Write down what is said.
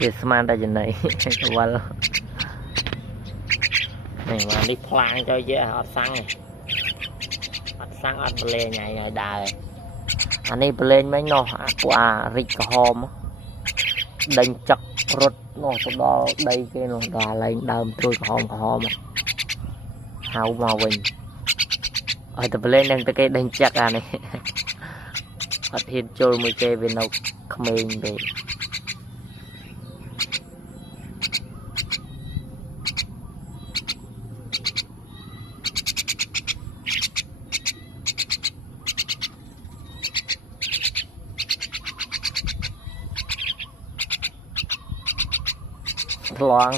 វាស្មានតែចំណៃវល់នេះមកនេះផ្លាងចុយយេអត់សាំងអត់សាំងអត់ប្រឡែងឲ្យដើរអានេះប្រឡែងមិញនោះអាពួកអារិចក្រហមដេញចឹករត់នោះទៅដល់ដីគេនោះដល់ឡើងដើមត្រួយក្រហមហៅមកវិញឲ្យតែប្រឡែងនឹងតែគេដេញចឹកអានេះអត់ហ៊ានចូលមួយគេវានៅក្មេងពេកឡង